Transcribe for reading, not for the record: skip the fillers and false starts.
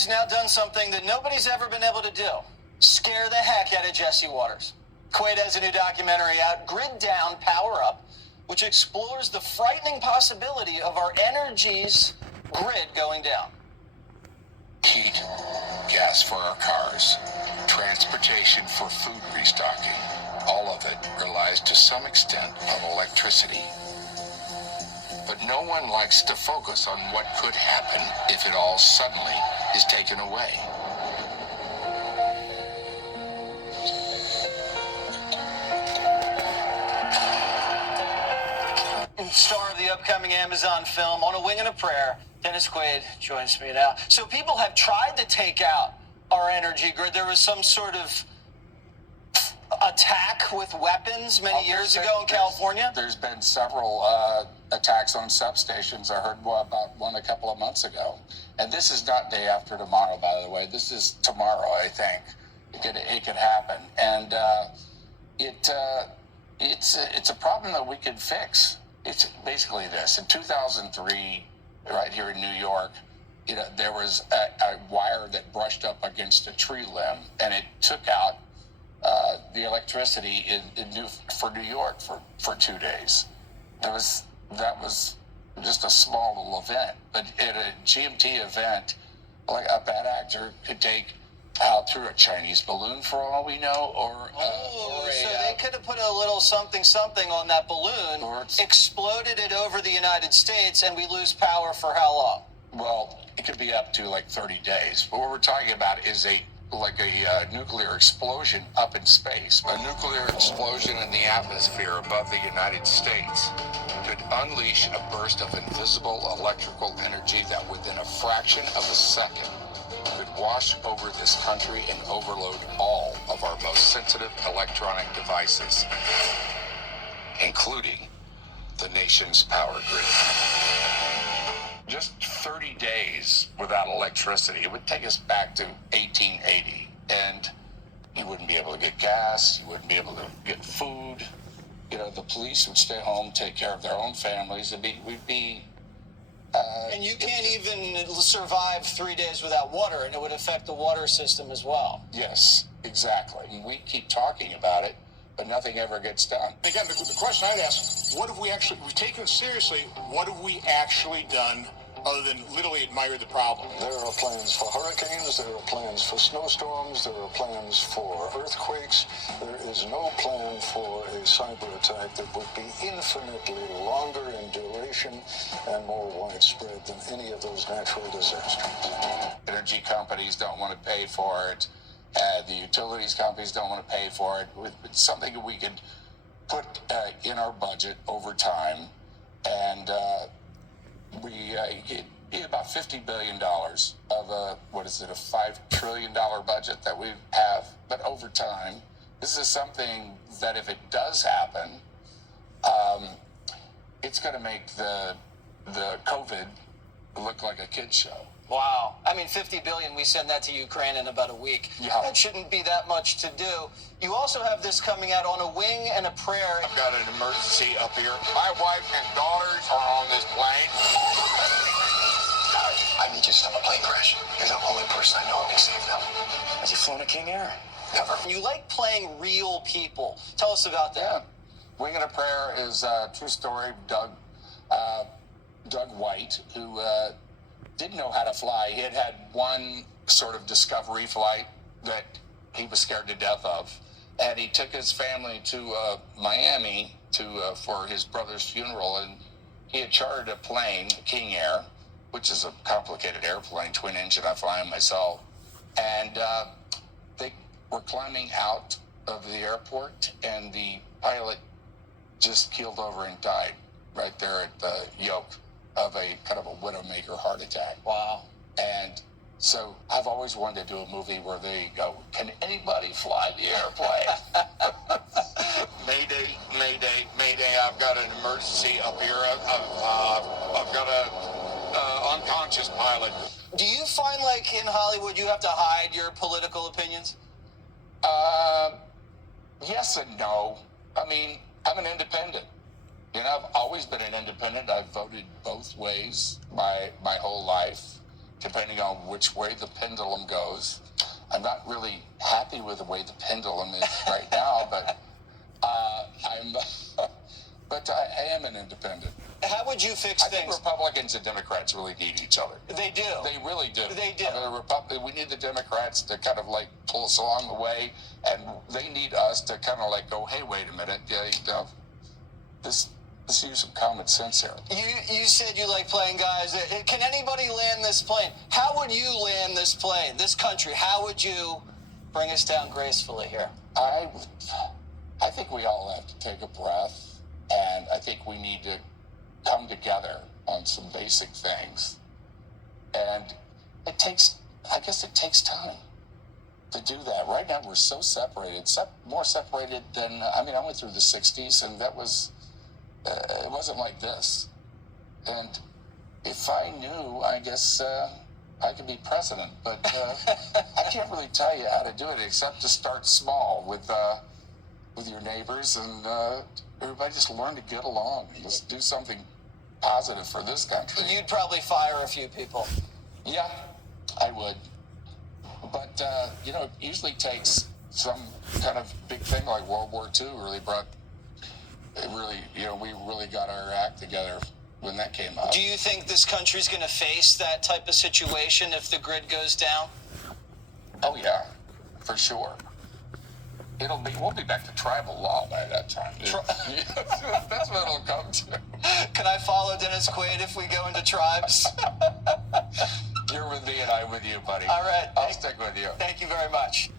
Grid's now done something that nobody's ever been able to do. Scare the heck out of Jesse Waters. Quaid has a new documentary out, Grid Down, Power Up, which explores the frightening possibility of our energy's grid going down. Heat, gas for our cars, transportation for food restocking, all of it relies to some extent on electricity. But no one likes to focus on what could happen if it all suddenly is taken away. Star of the upcoming Amazon film, On a Wing and a Prayer, Dennis Quaid joins me now. So people have tried to take out our energy grid. There was some sort of attack with weapons many years ago in California. There's been several attacks on substations. I heard about one a couple of months ago. And this is not day after tomorrow, by the way. This is tomorrow, I think. It could happen. And it's a problem that we could fix. It's basically this. In 2003, right here in New York, there was a wire that brushed up against a tree limb, and it took out the electricity for New York for 2 days. That was just a small little event. But at a GMT event, like a bad actor could take out through a Chinese balloon for all we know, so they could have put a little something on that balloon, exploded it over the United States, and we lose power for how long? Well, it could be up to like 30 days. But what we're talking about is a nuclear explosion up in space. A nuclear explosion in the atmosphere above the United States could unleash a burst of invisible electrical energy that within a fraction of a second could wash over this country and overload all of our most sensitive electronic devices, including the nation's power grid. Just 30 days without electricity, it would take us back to 1880, and you wouldn't be able to get gas, you wouldn't be able to get food. The police would stay home, take care of their own families. We'd be and you can't even survive 3 days without water, and it would affect the water system as well. Yes, exactly. And we keep talking about it, but nothing ever gets done. Again, the question I'd ask, we've taken it seriously, what have we actually done other than literally admire the problem? There are plans for hurricanes, there are plans for snowstorms, there are plans for earthquakes. There is no plan for a cyber attack that would be infinitely longer in duration and more widespread than any of those natural disasters. Energy companies don't want to pay for it. The utilities companies don't want to pay for it. It's something that we could put in our budget over time, and it'd be about $50 billion of a $5 trillion budget that we have. But over time, this is something that if it does happen, it's going to make the COVID look like a kid's show. Wow. I mean, $50 billion, we send that to Ukraine in about a week. Yeah. That shouldn't be that much to do. You also have this coming out, On a Wing and a Prayer. I've got an emergency up here. My wife and daughters are on this plane. I need you to stop a plane crash. You're the only person I know who can save them. Have you flown a King Air? Never. You like playing real people. Tell us about that. Yeah. Wing and a Prayer is a true story. Doug White, who didn't know how to fly. He had one sort of discovery flight that he was scared to death of, and he took his family to Miami for his brother's funeral, and he had chartered a plane, King Air, which is a complicated airplane, twin engine. I fly them myself, and they were climbing out of the airport, and the pilot just keeled over and died right there at the yoke of a kind of a widowmaker heart attack. Wow. And so I've always wanted to do a movie where they go, can anybody fly the airplane? Mayday, mayday, mayday, I've got an emergency up here. I've got a unconscious pilot. Do you find like in Hollywood you have to hide your political opinions? Yes and no. I mean, I'm an independent. I've always been an independent. I've voted both ways my whole life. depending on which way the pendulum goes. I'm not really happy with the way the pendulum is right now, but I am an independent. How would you fix I think things? Republicans and Democrats really need each other. They do. They really do. They do. We need the Democrats to kind of like pull us along the way, and they need us to kind of like go, hey, wait a minute, let's use some common sense here. You said you like playing guys. Can anybody land this plane? How would you land this plane, this country? How would you bring us down gracefully here? I think we all have to take a breath, and I think we need to come together on some basic things. And I guess it takes time to do that. Right now, we're so separated, more separated than, I went through the 60s, and that was, it wasn't like this. And if I knew, I guess I could be president, but I can't really tell you how to do it except to start small with your neighbors, and everybody just learn to get along and just do something positive for this country. You'd probably fire a few people. Yeah, I would. But, it usually takes some kind of big thing like World War II we really got our act together when that came out. Do you think this country's going to face that type of situation if the grid goes down? Oh, yeah, for sure. We'll be back to tribal law by that time. That's what it'll come to. Can I follow Dennis Quaid if we go into tribes? You're with me and I'm with you, buddy. All right. I'll stick with you. Thank you very much.